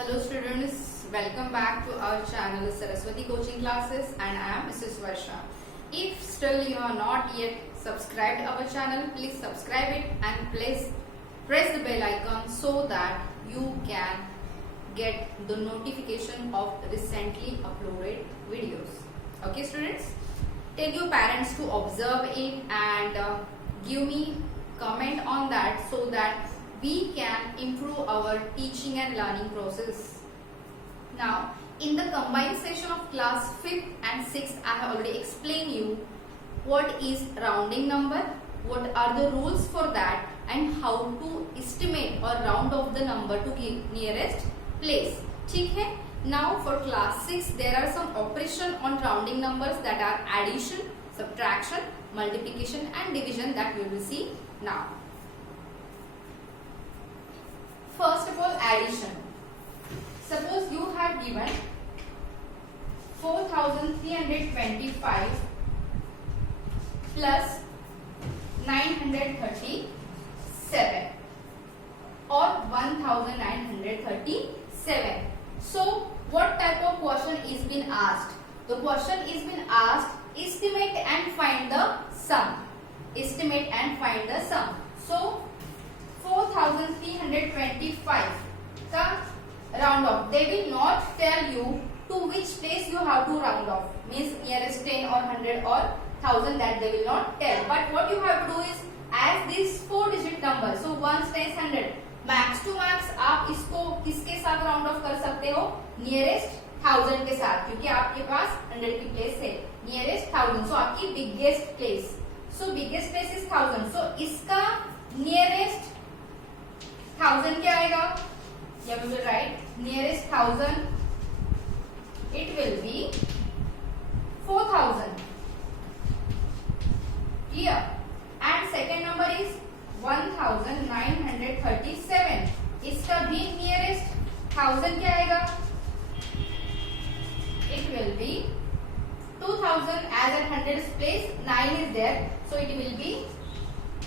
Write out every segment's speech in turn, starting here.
Hello students, welcome back to our channel Saraswati Coaching Classes and I am Mrs. Varsha. If still you are not yet subscribed our channel, please subscribe it and please press the bell icon so that you can get the notification of recently uploaded videos. Okay students, tell your parents to observe it and give me comment on that so that we can improve our teaching and learning process. Now, in the combined session of class 5th and 6th, I have already explained you what is rounding number, what are the rules for that and how to estimate or round off the number to nearest place. ठीक है? Now for class 6, there are some operation on rounding numbers that are addition, subtraction, multiplication and division that we will see now. First of all, addition. Suppose you have given 4325 plus 937 or 1937. So, what type of question is been asked? The question is been asked, estimate and find the sum. Estimate and find the sum. So, 4325 का round off. They will not tell you to which place you have to round off. Means nearest 10 or 100 or 1000 that they will not tell. But what you have to do is as this 4-digit number. So 1, 10, 100. Max to max आप इसको किसके साथ round off कर सकते हो? Nearest 1000 के साथ, क्योंकि आपके पास 100 की place है. Nearest 1000. So आपकी biggest place. So biggest place is 1000. So इसका nearest 1000 क्या आएगा? Yeah, we will write nearest 1000. It will be 4000. Here, and second number is 1937. इसका भी nearest 1000 क्या आएगा? It will be 2000. As at 100's place 9 is there, so it will be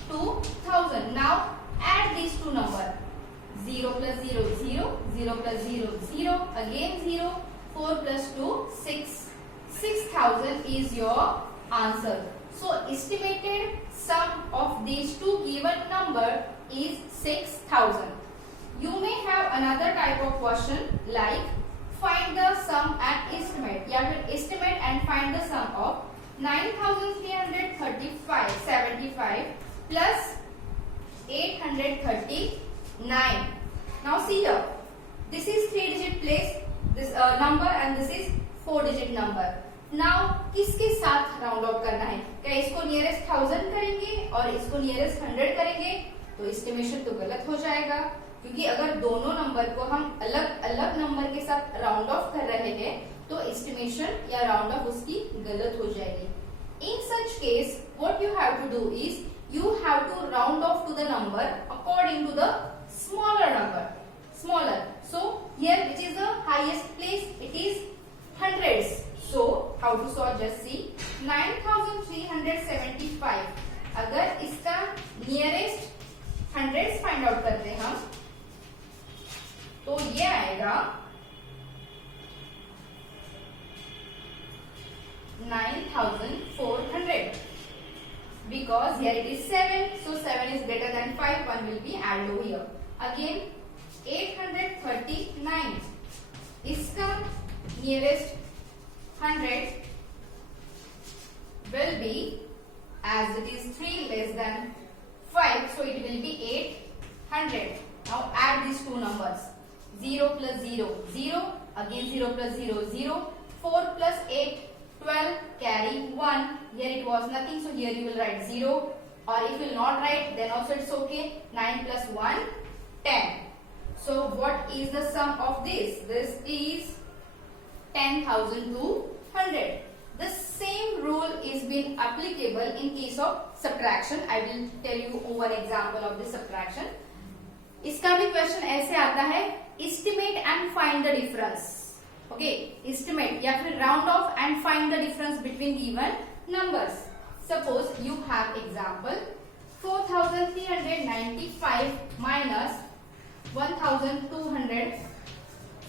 2000. Now add these two numbers. 0 plus 0, 0, 0 plus 0, 0, again 0, 4 plus 2, 6. 6000 is your answer. So, estimated sum of these two given number is 6000. You may have another type of question like find the sum and estimate. या फिर estimate and find the sum of 9375 plus 839. Now see here, this is 3-digit place, this number and this is 4-digit number. Now किसके साथ round of करना है? क्या इसको nearest 1000 करेंगे और इसको नियरेस्ट 100 करेंगे? तो एस्टिमेशन तो गलत हो जाएगा, क्योंकि अगर दोनों नंबर को हम अलग अलग नंबर के साथ राउंड ऑफ कर रहे हैं तो एस्टिमेशन या राउंड ऑफ उसकी गलत हो जाएगी. In such case, what you have to do is you have to round off to the number according to the smaller number. Smaller. So here which is the highest place? It is hundreds. So how to solve? Just see 9375. अगर इसका nearest hundreds find out करते हैं हम, तो ये आएगा 9400. Because here it is 7, so 7 is greater than 5, 1 will be added over here. Again 839. इसका nearest 100 will be, as it is 3 less than 5, so it will be 800. Now add these two numbers. 0 plus 0, 0, again 0 plus 0, 0, 4 plus 8, 12, carry 1. Here it was nothing, so here you will write 0, or if you will not write then also it's okay. 9 plus 1, 10. So what is the sum of this? This is 10,200. The same rule is been applicable in case of subtraction. I will tell you one example of the subtraction. इसका भी question ऐसे आता है, estimate and find the difference. Okay, estimate या फिर round off and find the difference between given numbers. Suppose you have example 4395 minus 1200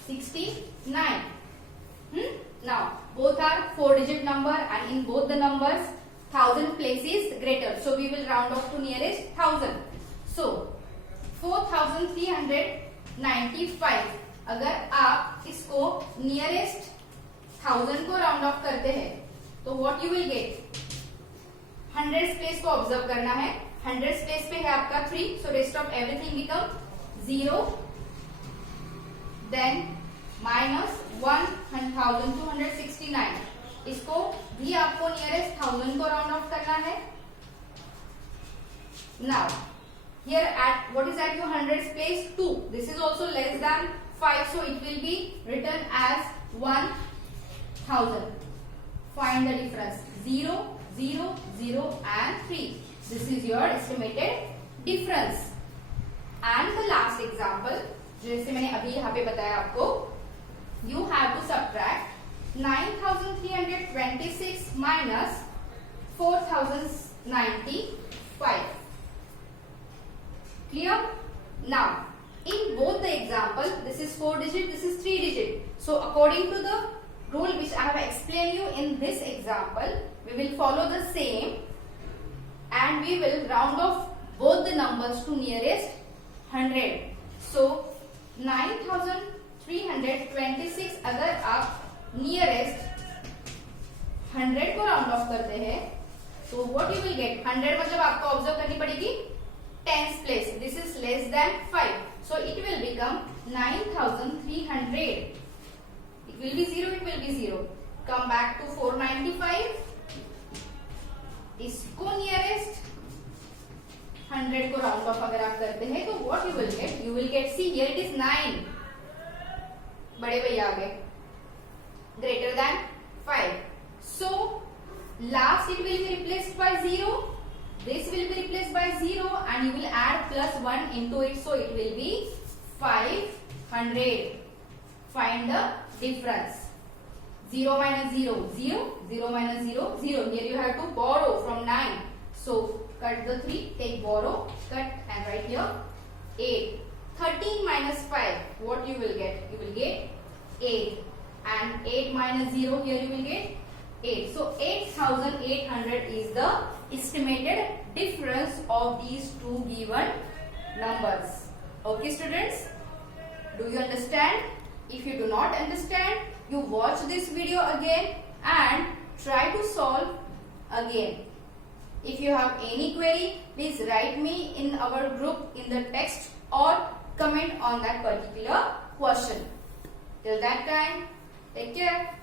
69. Now both are 4-digit number, and in both the numbers 1000 place is greater, so we will round off to nearest 1000. So 4395, अगर आप इसको nearest 1000 को round of करते हैं तो what you will get, 100 place को observe करना है. 100 प्लेस पे है आपका 3, so rest of everything become 0, then minus 1269. इसको भी आपको नियरेस्ट 1000 को राउंड ऑफ करना है. Now here at what is at your 100s place 2, this is also less than 5, so it will be written as 1000. Find the difference, 0 0 0 and 3. This is your estimated difference. And the last example, जैसे मैंने अभी यहाँ पे बताया आपको, you have to subtract 9326 minus 4095. Clear? Now, in both the example, this is 4-digit, this is 3-digit. So, according to the rule which I have explained you in this example, we will follow the same, and we will round off both the numbers to nearest 100. So, 9326 अगर आप nearest 100 को round of करते हैं तो what you will get, 100 मतलब आपको observe करनी पड़ेगी tens place. This is less than 5, so it will become 9300. It will be 0, it will be 0. Come back to 495. इसको नियरेस्ट 100 को राउंड ऑफ अगर आप करते हैं तो what you will gate, you will gate, see here it is 9, बड़े भैया आ गए, greater than 5. So last it will be replaced by 0, this will be replaced by 0, and you will add plus 1 into it, so it will be 500. Find the difference. 0 minus 0 0, 0 minus 0 0. Here you have to borrow from 9, so cut the 3, take borrow, cut, and write here 8. 13 minus 5, what you will get, you will get 8, and 8 minus 0, here you will get 8. So 8800 is the estimated difference of these two given numbers. Okay students, do you understand? If you do not understand, you watch this video again and try to solve again. If you have any query, please write me in our group in the text or comment on that particular question. Till that time, take care.